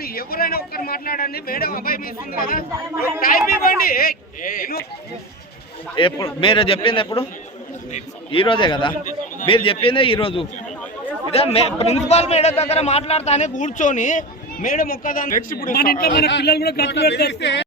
మాట్లాడండి ఎవరైనా ఒక్కరు మాట్లాడండి మేడం అబ్బాయి కదా టైం ఇవ్వండి. ఎప్పుడు మీరు చెప్పింది ఎప్పుడు? ఈ రోజే కదా? మీరు చెప్పిందే ఈ రోజు. ఇదే ప్రిన్సిపాల్ మేడం దగ్గర మాట్లాడతానే కూర్చొని మేడం ఒక్కదాన్ని